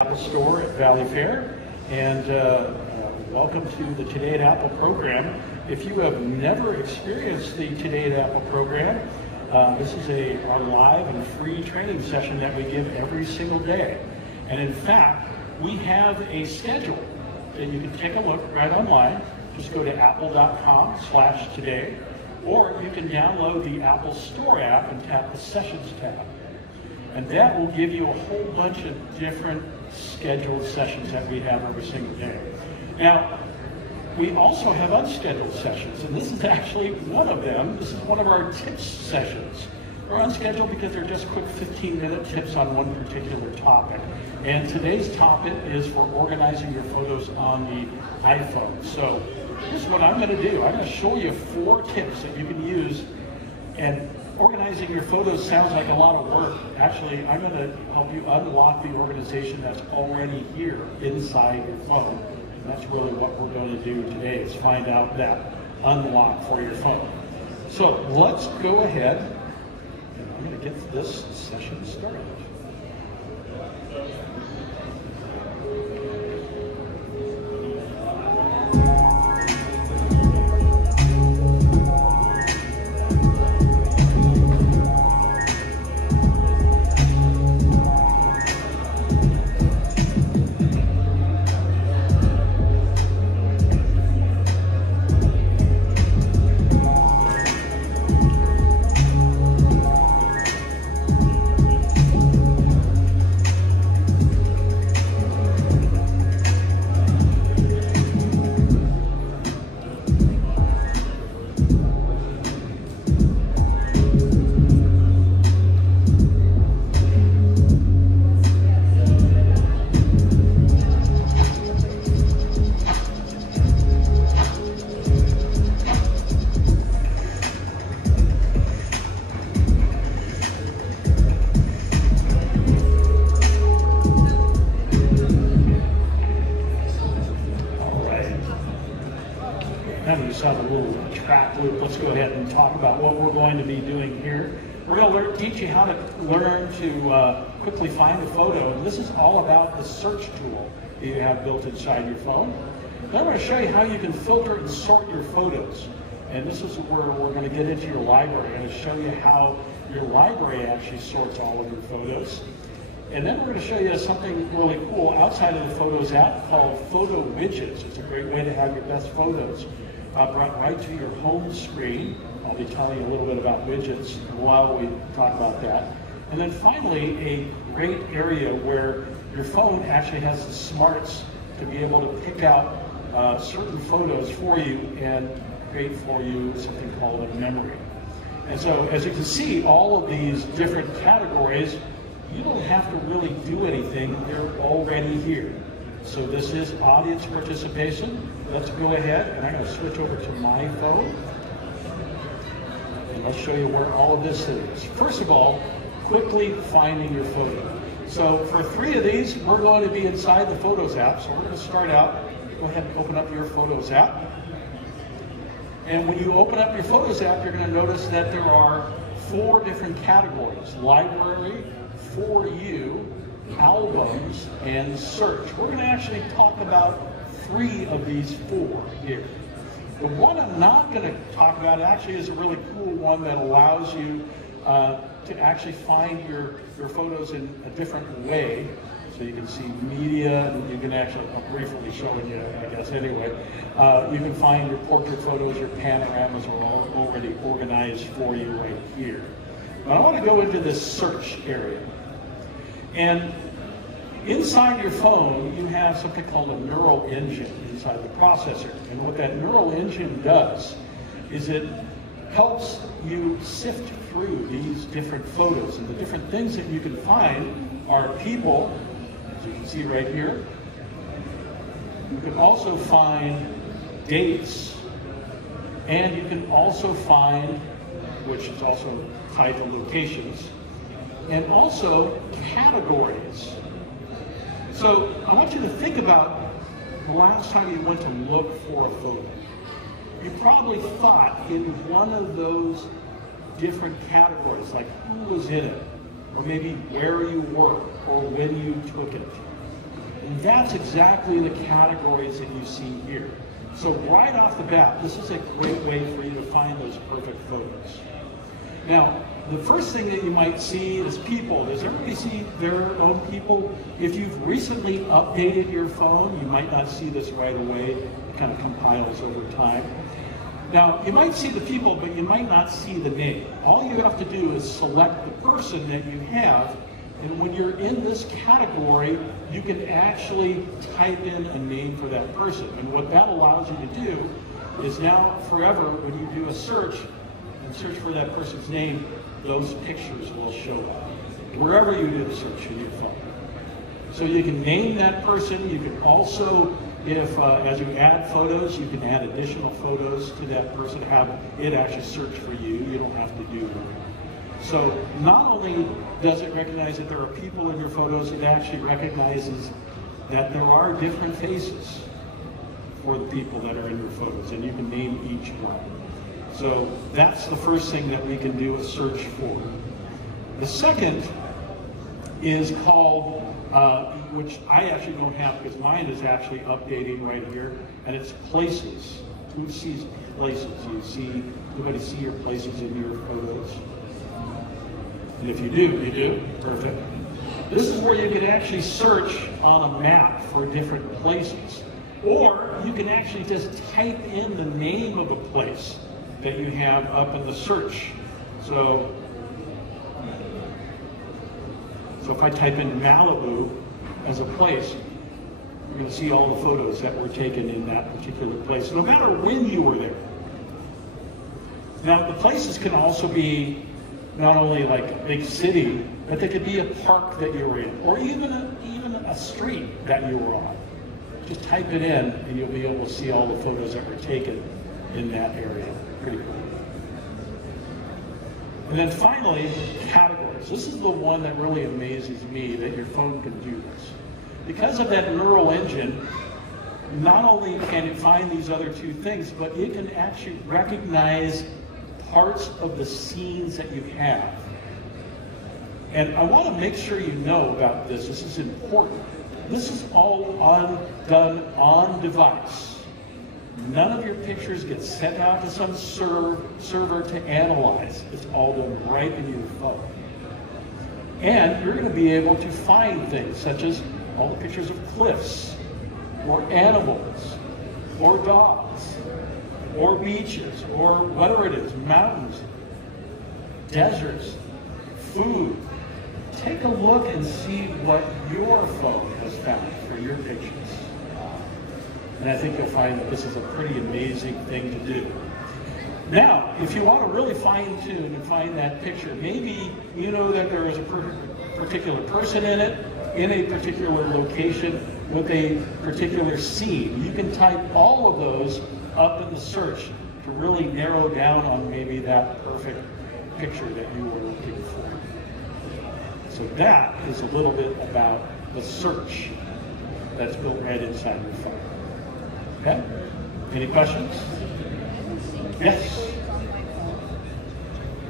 Apple Store at Valley Fair, and welcome to the Today at Apple program. If you have never experienced the Today at Apple program, this is our live and free training session that we give every single day. And in fact, we have a schedule that you can take a look right online. Just go to apple.com/today, or you can download the Apple Store app and tap the Sessions tab. And that will give you a whole bunch of different scheduled sessions that we have every single day. Now, we also have unscheduled sessions, and this is actually one of them. This is one of our tips sessions. They're unscheduled because they're just quick 15-minute tips on one particular topic. And today's topic is for organizing your photos on the iPhone. So here's what I'm going to do. I'm going to show you 4 tips that you can use. And organizing your photos sounds like a lot of work. Actually, I'm going to help you unlock the organization that's already here inside your phone. And that's really what we're going to do today, is find out that unlock for your phone. So let's go ahead, and I'm going to get this session started. We saw the little track loop. Let's go ahead and talk about what we're going to be doing here. We're going to teach you how to learn to quickly find a photo. And this is all about the search tool that you have built inside your phone. Then I'm going to show you how you can filter and sort your photos. And this is where we're going to get into your library. I'm going to show you how your library actually sorts all of your photos. And then we're going to show you something really cool outside of the Photos app called Photo Widgets. It's a great way to have your best photos brought right to your home screen. I'll be telling you a little bit about widgets while we talk about that. And then finally, a great area where your phone actually has the smarts to be able to pick out certain photos for you and create for you something called a memory. And so, as you can see, all of these different categories, you don't have to really do anything. They're already here. So this is audience participation. Let's go ahead, and I'm going to switch over to my phone. And let's show you where all of this is. First of all, quickly finding your photo. So for 3 of these, we're going to be inside the Photos app. So we're going to start out. Go ahead and open up your Photos app. And when you open up your Photos app, you're going to notice that there are 4 different categories: library, for you, albums, and search. We're going to actually talk about 3 of these 4 here. The one I'm not going to talk about actually is a really cool one that allows you to actually find your photos in a different way. So you can see media, and you can actually, I'm briefly showing you, I guess anyway. You can find your portrait photos, your panoramas are all already organized for you right here. But I want to go into this search area. And inside your phone, you have something called a neural engine inside the processor. And what that neural engine does is it helps you sift through these different photos. And the different things that you can find are people, as you can see right here. You can also find dates, and you can also find, which is also tied to locations, and also categories. So I want you to think about the last time you went to look for a photo. You probably thought in one of those different categories, like who was in it, or maybe where you work, or when you took it. And that's exactly the categories that you see here. So right off the bat, this is a great way for you to find those perfect photos. Now, the first thing that you might see is people. Does everybody see their own people? If you've recently updated your phone, you might not see this right away. It kind of compiles over time. Now, you might see the people, but you might not see the name. All you have to do is select the person that you have, and when you're in this category, you can actually type in a name for that person. And what that allows you to do is now forever, when you do a search and search for that person's name, those pictures will show up wherever you do the search in your phone. So you can name that person. You can also, if as you add photos, you can add additional photos to that person, have it actually search for you. You don't have to do it. So not only does it recognize that there are people in your photos, it actually recognizes that there are different faces for the people that are in your photos, and you can name each one. So that's the first thing that we can do a search for. The second is called, which I actually don't have because mine is actually updating right here, and it's places. Who sees places? Anybody see your places in your photos? And if you do, you do. Perfect. This is where you can actually search on a map for different places. Or you can actually just type in the name of a place that you have up in the search. So if I type in Malibu as a place, you're going to see all the photos that were taken in that particular place, no matter when you were there. Now, the places can also be not only like a big city, but they could be a park that you were in, or even a street that you were on. Just type it in, and you'll be able to see all the photos that were taken in that area. Pretty cool. And then finally, categories. This is the one that really amazes me, that your phone can do this. Because of that neural engine, not only can it find these other two things, but it can actually recognize parts of the scenes that you have. And I want to make sure you know about this. This is important. This is all done on device. None of your pictures get sent out to some server to analyze. It's all done right in your phone. And you're going to be able to find things such as all the pictures of cliffs, or animals, or dogs, or beaches, or whatever it is, mountains, deserts, food. Take a look and see what your phone has found for your pictures. And I think you'll find that this is a pretty amazing thing to do. Now, if you want to really fine-tune and find that picture, maybe you know that there is a particular person in it, in a particular location, with a particular scene. You can type all of those up in the search to really narrow down on maybe that perfect picture that you were looking for. So that is a little bit about the search that's built right inside your phone. Okay? Any questions? Yes?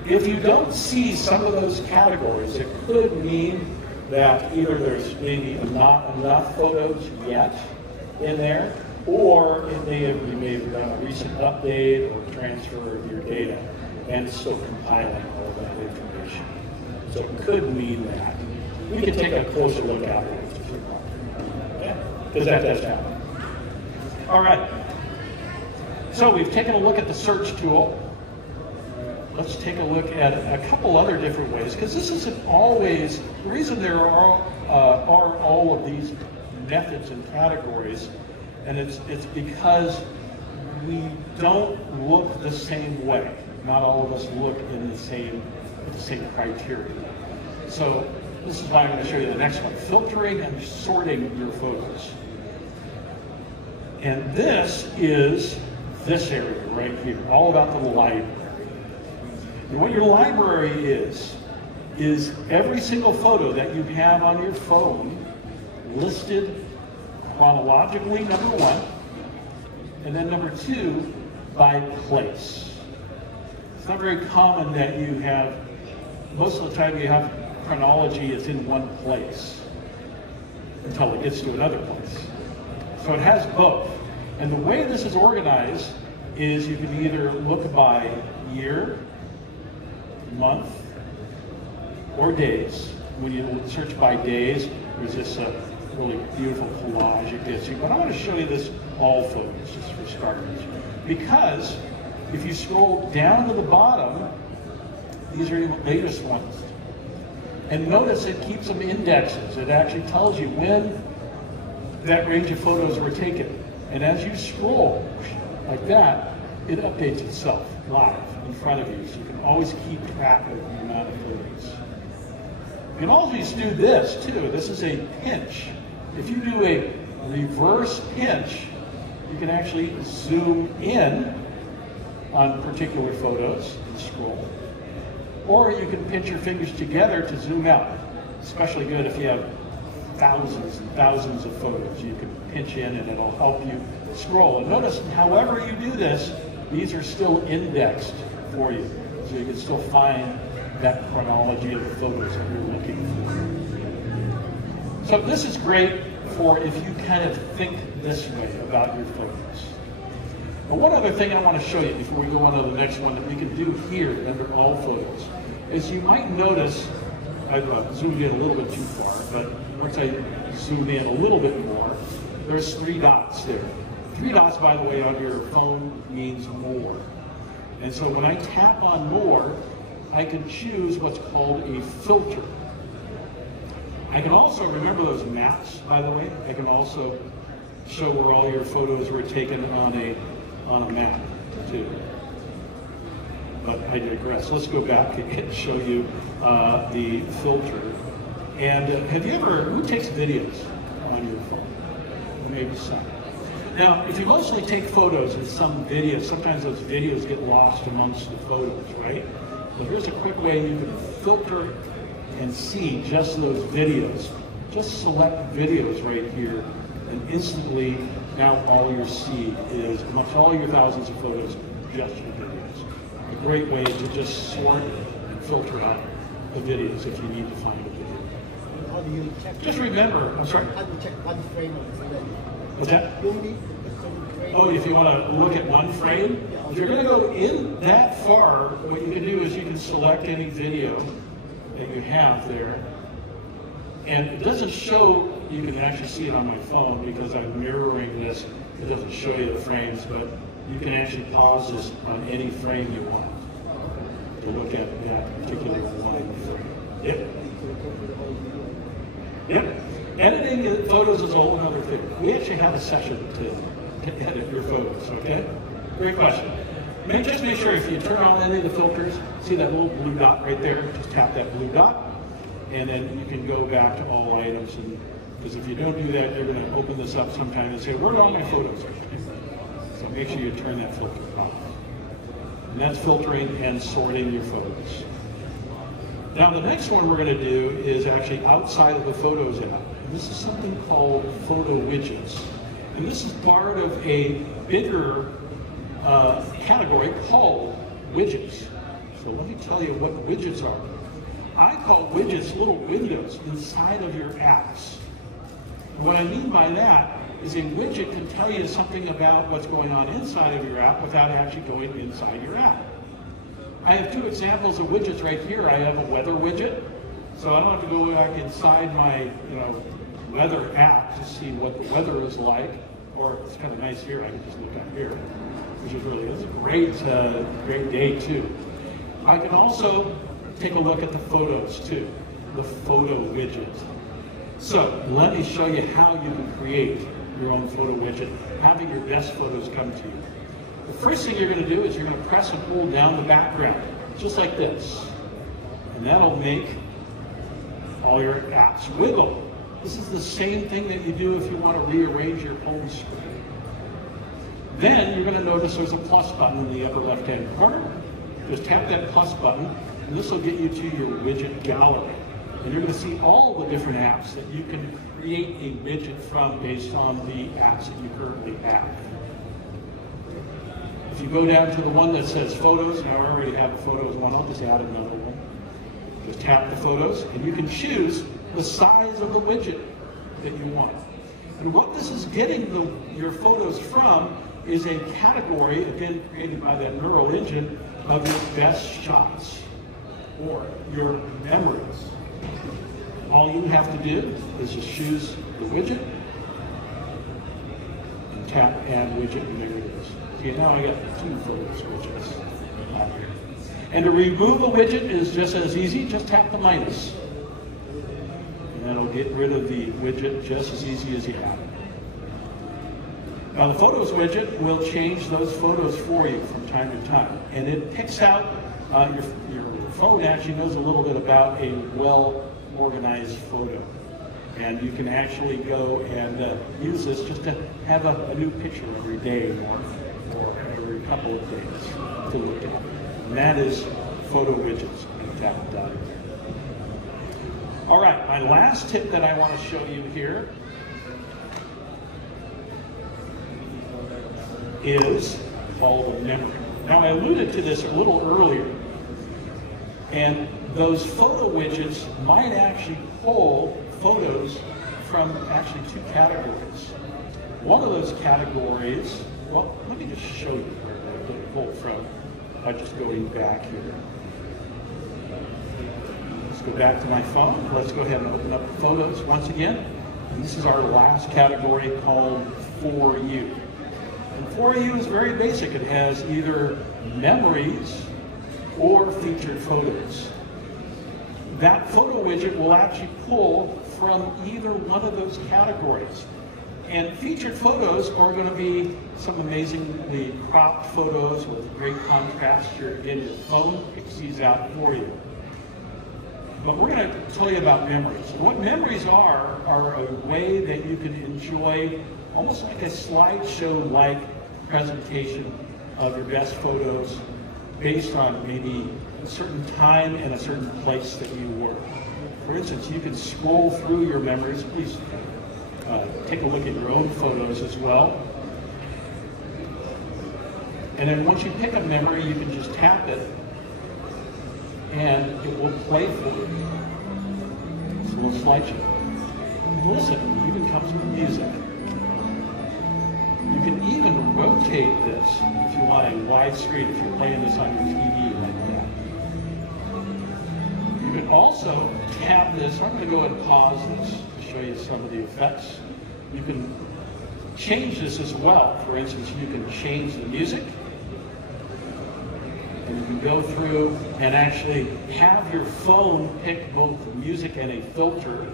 If you don't see some of those categories, it could mean that either there's maybe not enough photos yet in there, or you may have done a recent update or transfer of your data, and it's still compiling all of that information. So it could mean that. We can take a closer look at it. Okay? Because that does happen. All right. So we've taken a look at the search tool. Let's take a look at a couple other different ways, because this isn't always, the reason there are all of these methods and categories, and it's because we don't look the same way. Not all of us look in the same criteria. So this is why I'm going to show you the next one, filtering and sorting your photos. And this is this area right here, all about the library. And what your library is every single photo that you have on your phone listed chronologically, number one, and then number two, by place. It's not very common that you have, most of the time you have chronology is in one place. until it gets to another place. So it has both. And the way this is organized is you can either look by year, month, or days. When you search by days, there's this really beautiful collage it gets you. But I want to show you this all photos, just for starters. Because if you scroll down to the bottom, these are your latest ones. And notice it keeps them indexes. It actually tells you when that range of photos were taken. And as you scroll like that, it updates itself live in front of you. So you can always keep track of the amount of photos. You can always do this too. This is a pinch. If you do a reverse pinch, you can actually zoom in on particular photos and scroll. Or you can pinch your fingers together to zoom out. Especially good if you have thousands and thousands of photos. You can pinch in and it'll help you scroll. And notice, however you do this, these are still indexed for you. So you can still find that chronology of the photos that you're looking for. So this is great for if you kind of think this way about your photos. But one other thing I want to show you before we go on to the next one that we can do here under all photos is you might notice, I've zoomed in a little bit too far, but once I zoom in a little bit more, there's 3 dots there. 3 dots, by the way, on your phone means more. And so when I tap on more, I can choose what's called a filter. I can also, remember those maps, by the way? I can also show where all your photos were taken on a map, too. But I digress. Let's go back and show you the filter. And have you ever, who takes videos on your phone? Maybe some. Now, if you mostly take photos and some videos, sometimes those videos get lost amongst the photos, right? So here's a quick way you can filter and see just those videos. Just select videos right here, and instantly now all you see is, amongst all your thousands of photos, just your videos. A great way to just sort and filter out the videos if you need to find a video. How do you check? Just remember, I'm sorry? How do you check one frame of the video? What's that? Only the frame. Oh, if you want to look at one frame? If you're going to go in that far, what you can do is you can select any video that you have there. And it doesn't show, you can actually see it on my phone because I'm mirroring this. It doesn't show you the frames, but you can actually pause this on any frame you want to look at that particular line frame. Yep. Yep. Editing photos is a whole other thing. We actually have a session to edit your photos, okay? Great question. Just make sure if you turn on any of the filters, see that little blue dot right there, just tap that blue dot, and then you can go back to all items. And because if you don't do that, they're going to open this up sometime and say, where are all my photos? So make sure you turn that filter off. And that's filtering and sorting your photos. Now the next one we're going to do is actually outside of the Photos app. And this is something called photo widgets. And this is part of a bigger category called widgets. So let me tell you what widgets are. I call widgets little windows inside of your apps. What I mean by that is a widget can tell you something about what's going on inside of your app without actually going inside your app. I have 2 examples of widgets right here. I have a weather widget, so I don't have to go back inside my weather app to see what the weather is like. Or it's kind of nice here, I can just look up here, which is really, it's a great day too. I can also take a look at the photos too, the photo widget. So let me show you how you can create your own photo widget, having your best photos come to you. The first thing you're going to do is you're going to press and hold down the background, just like this. And that'll make all your apps wiggle. This is the same thing that you do if you want to rearrange your home screen. Then you're going to notice there's a plus button in the upper left-hand corner. Just tap that plus button, and this will get you to your widget gallery. And you're going to see all the different apps that you can create a widget from based on the apps that you currently have. If you go down to the one that says Photos, and I already have a Photos one, I'll just add another one. Just tap the Photos, and you can choose the size of the widget. that you want. And what this is getting your photos from is a category, again, created by that neural engine, of your best shots or your memories. All you have to do is just choose the widget and tap Add Widget, and there it is. See, now I got 2 photos widgets out here. And to remove a widget is just as easy, just tap the minus. And that'll get rid of the widget just as easy as you have it. Now the Photos widget will change those photos for you from time to time. And it picks out, your phone actually knows a little bit about a well-organized photo. And you can actually go and use this just to have a new picture every day or every couple of days to look at. And that is Photo Widgets. And tap it down there. All right, my last tip that I want to show you here is called memory. Now I alluded to this a little earlier, and those photo widgets might actually pull photos from actually 2 categories. One of those categories, well, let me just show you where they pull from by just going back here. Let's go back to my phone. Let's go ahead and open up the photos once again. And this is our last category called For You. And For You is very basic. It has either memories or featured photos. That photo widget will actually pull from either one of those categories. And featured photos are going to be some amazingly cropped photos with great contrast. Your phone picks these out for you. But we're going to tell you about memories. And what memories are a way that you can enjoy almost like a slideshow-like presentation of your best photos based on maybe a certain time and a certain place that you were. For instance, you can scroll through your memories. Please take a look at your own photos as well. And then once you pick a memory, you can just tap it and it will play for you. It's a little slideshow. And listen, it even comes with music. You can even rotate this if you want a wide screen, if you're playing this on your TV like that. You can also tap this. I'm going to go ahead and pause this to show you some of the effects. You can change this as well. For instance, you can change the music. And you can go through and actually have your phone pick both the music and a filter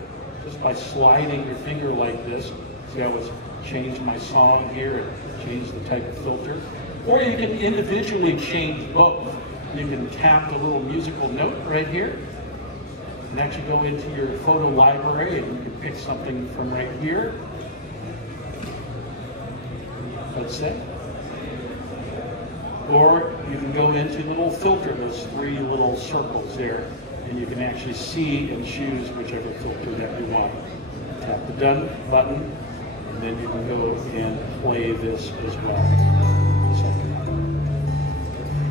just by sliding your finger like this. See how it's changed my song here and change the type of filter. Or you can individually change both. You can tap the little musical note right here and actually go into your photo library and you can pick something from right here. Let's say. Or you can go into the little filter, those 3 little circles there, and you can actually see and choose whichever filter that you want. Tap the done button, and then you can go and play this as well.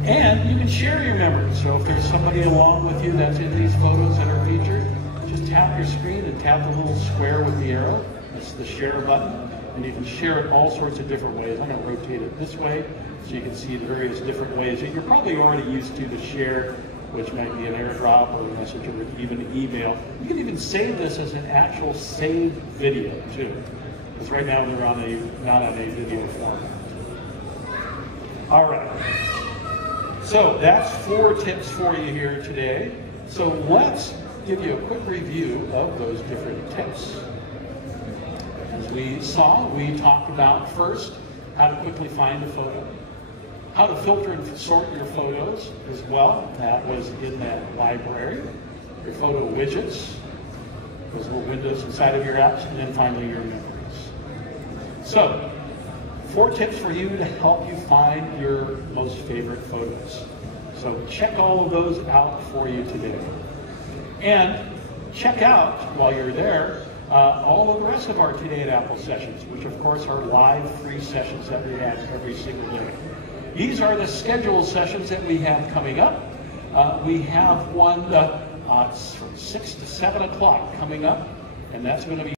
And you can share your memories. So if there's somebody along with you that's in these photos that are featured, just tap your screen and tap the little square with the arrow. That's the share button. And you can share it all sorts of different ways. I'm going to rotate it this way so you can see the various different ways that you're probably already used to share, which might be an airdrop or a message or even an email. You can even save this as an actual saved video too. Because right now they're not on a video format. All right. So that's 4 tips for you here today. So let's give you a quick review of those different tips. As we saw, we talked about first how to quickly find a photo, how to filter and sort your photos as well. That was in that library. Your photo widgets, those little windows inside of your apps, and then finally your memories. So, 4 tips for you to help you find your most favorite photos. So check all of those out for you today. And check out, while you're there, all of the rest of our Today at Apple sessions, which of course are live free sessions that we have every single day. These are the scheduled sessions that we have coming up. We have one from 6 to 7 o'clock coming up, and that's going to be